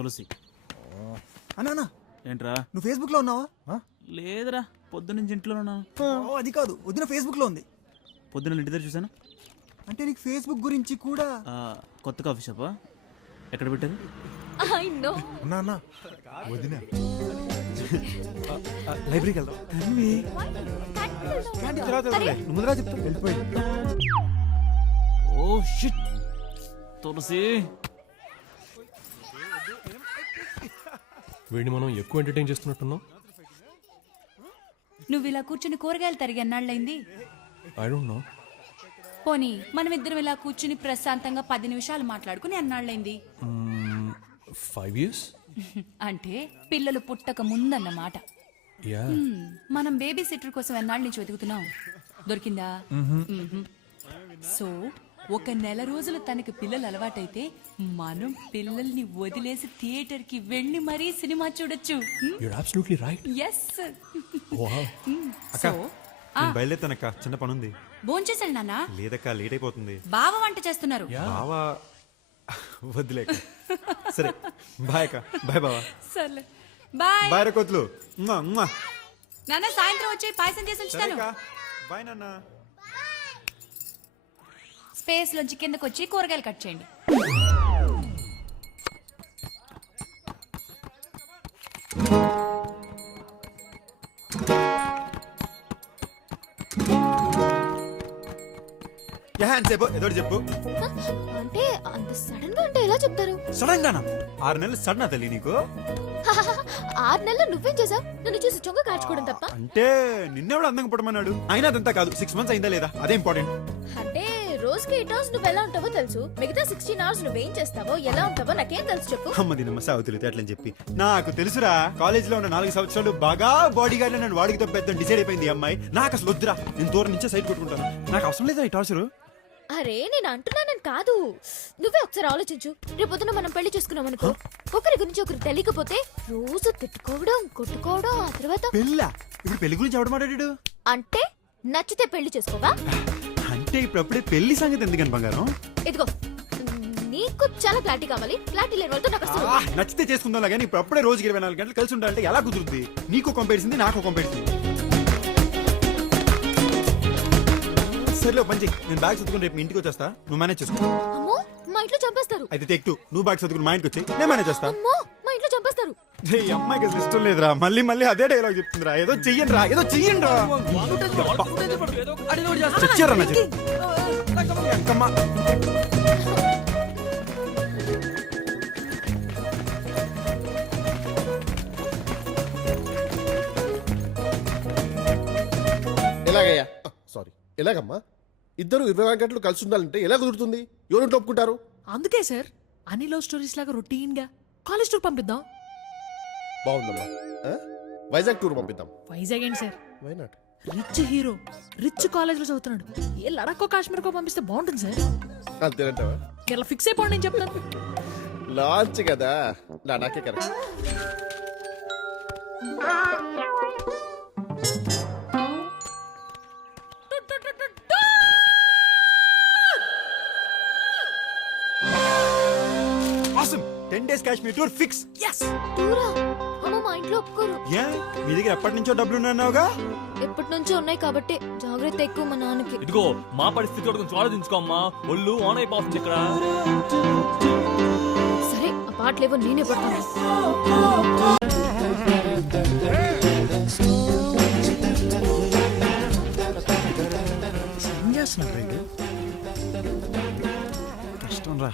తులసి. అన్నా ఏంట్రా? నువ్వు ఫేస్బుక్ లో ఉన్నావా? లేదురా, పొద్దున్నుంచి ఇంట్లో ఉన్నాను. అది కాదు, వదిన ఫేస్బుక్ లో ఉంది. పొద్దున్న ఇంటి దగ్గర చూసాను. అంటే నీకు ఫేస్బుక్ గురించి కూడా కొత్త కాఫీ షాపా? ఎక్కడ పెట్టారు? I know. అన్నా వదిన లైబ్రరీకి వెళ్దాం. నువ్వు ముందుగా చెప్తాను. వెళ్ళిపోయింది. ఓ షిట్ తులసి. వీడిని మనం ఎక్కువ ఎంటర్టైన్ చేస్తున్నట్టున్నాం. నువ్వు ఇలా కూర్చుని కూరగాయలు తరిగి అన్నాళ్ళైంది. I don't know. పోనీ మనం ఇద్దరం ఇలా కూర్చుని ప్రశాంతంగా 10 నిమిషాలు మాట్లాడుకుని అన్నాళ్ళైంది. 5 years. అంటే పిల్లలు పుట్టక ముందన్నమాట. యా. మనం బేబీ సిట్టర్ కోసం ఎన్నాళ్ళ నుంచి వెతుకుతున్నాం. దొరికిందా? సో 1 నెల రోజులు తనకి పిల్లలు అలవాటైతే మనం పిల్లల్ని వదిలేసి థియేటర్ కి వెళ్ళి మరీ సినిమా చూడొచ్చు. You're absolutely right. Yes. Wow. So బయలుదేరుతానక్క, చిన్న పని ఉంది. భోంచేసాను నాన్న. లేదక్క, లేట్ అయిపోతుంది. బావ వంట చేస్తున్నారు. బావా వదిలేక. సరే బాయ్ అక్క. బాయ్ బావా. సర్లే బాయ్. బాయ్ రకోత్లు. నాన్న సాయంత్రం వచ్చి పాయసం చేసి ఉంచుతాను. బాయ్ నాన్న. స్పేస్ లోంచి కిందకు వచ్చి కూరగాయలు కట్ చేయండి. ఏదో చెప్పు. అంటే అంత సడన్ గా అంటే ఎలా చెప్తారు? సడన్ గానా? 6 నెలలు సడన్ తల్లి నీకు? 6 నెలలు నువ్వేం చేసావు? నన్ను చూసి చొంగ కాచుకోవడం తప్ప? అంటే నిన్నెవడు అందంగా పుట్టమన్నాడు. అయినా అదంతా కాదు, 6 months అయిందా లేదా అదే ఇంపార్టెంట్. అంటే రోజుకి 8 hours నువ్వు ఎలా ఉంటావో తెలుసు, మిగతా 16 hours నువ్వేం చేస్తావో ఎలా ఉంటావో నాకేం తెలుసు చెప్పు. అమ్మ దీనమ్మ సాగుతులు అట్లని చెప్పి నాకు తెలుసురా. కాలేజ్ లో ఉన్న 4 సంవత్సరాలు బాగా బాడీ గార్డ్ నన్ను వాడికి పెద్ద డిసైడ్ అయిపోయింది ఈ అమ్మాయి. నాకు అసలు వద్దురా, నేను దూరం నుంచే సైడ్ కొట్టుకుంటాను. నాకు అవసరం లేదా ఈ టార్చరు. అరే నేను అంటున్నానని కాదు, నువ్వే ఒకసారి ఆలోచించు. రేపొద్దున మనం పెళ్లి చేసుకున్నాం అనుకో, ఒకరి గురించి ఒకరు తెలియకపోతే రోజు తిట్టుకోవడం కొట్టుకోవడం, ఆ తర్వాత పెళ్ళా? ఇప్పుడు పెళ్లి గురించి ఎవడు మాట్లాడాడు? అంటే నచ్చితే పెళ్లి చేసుకోవా? అంటే ఇప్పుడప్పుడే పెళ్లి సంగతి ఎందుకని బంగారం? ఇదిగో నీకు చాలా క్లారిటీ కావాలి, క్లారిటీ లేని వాళ్ళతో నాకు అసలు నచ్చితే చేసుకుందాం కానీ ఇప్పుడు అప్పుడే రోజుకి 24 గంటలు కలిసి ఉండాలంటే ఎలా కుదురుద్ది? నీకు కంపేరిసింది, నాకు కంపేరిసింది. సరేలే పంచి, నేను బ్యాగ్ చదువుకుని రేపు ఇంటికి వచ్చేస్తా, నువ్వు మేనేజ్ చేసుకో. అమ్మో మా ఇంట్లో చంపేస్తారు. అయితే తెక్తూ నువ్వు బ్యాగ్ చదువుకుని మా ఇంటికి వచ్చి నేను మేనేజ్ చేస్తా. అమ్మో మా ఇంట్లో చంపేస్తారు. ఈ అమ్మాయికి అసలు ఇష్టం లేదురా, మళ్ళీ మళ్ళీ అదే డైలాగ్ చెప్తుందిరా. ఏదో చెయ్యండి రా, ఏదో చెయ్యండి రా. చచ్చారా నా చెప్పి ఎంకమ్మా. ఎలాగయ్యా? సారీ, ఎలాగమ్మా? ఇద్దరు 24 గంటలు కలిసి ఉండాలంటే ఎలా కుదురుతుంది? ఎవరు ఒప్పుకుంటారు? అందుకే సార్ అన్ని లవ్ స్టోరీస్ లాగా రొటీన్ గా కాలేజ్ టూర్ పంపిద్దాం. బాగుందమ్మా. వైజాగ్ టూర్ పంపిద్దాం. వైజాగ్ ఏంటి sir? Why not? Rich hero rich college లో చదువుతున్నాడు. ఏ లడాక్కో కాశ్మీర్కో పంపిస్తే బాగుంటుంది సార్. అంతేనంటావా? ఇలా ఫిక్స్ అయిపోండి నేను చెప్తాను. లాంచ్ కదా, నాకే correct. awesome 10 days Kashmir tour fix. yes టూరా? అమ్మ మా ఇంట్లో ఒప్పుకోరు. ఏ మీ దగ్గర ఎప్పటి నుంచో డబ్బులు ఉన్నావుగా? ఎప్పటి నుంచో ఉన్నాయి కాబట్టి జాగ్రత్త ఎక్కువ మా నాన్నకి. ఇదిగో మా పరిస్థితి కూడా కొంచెం ఆలోచించుకో అమ్మా, ఒళ్ళు ఆన్ అయిపోతుంది ఇక్కడ. సరే ఆ పాటలేవో నేనే పడతాను. ఏం చేస్తున్నాడు? కష్టం రా.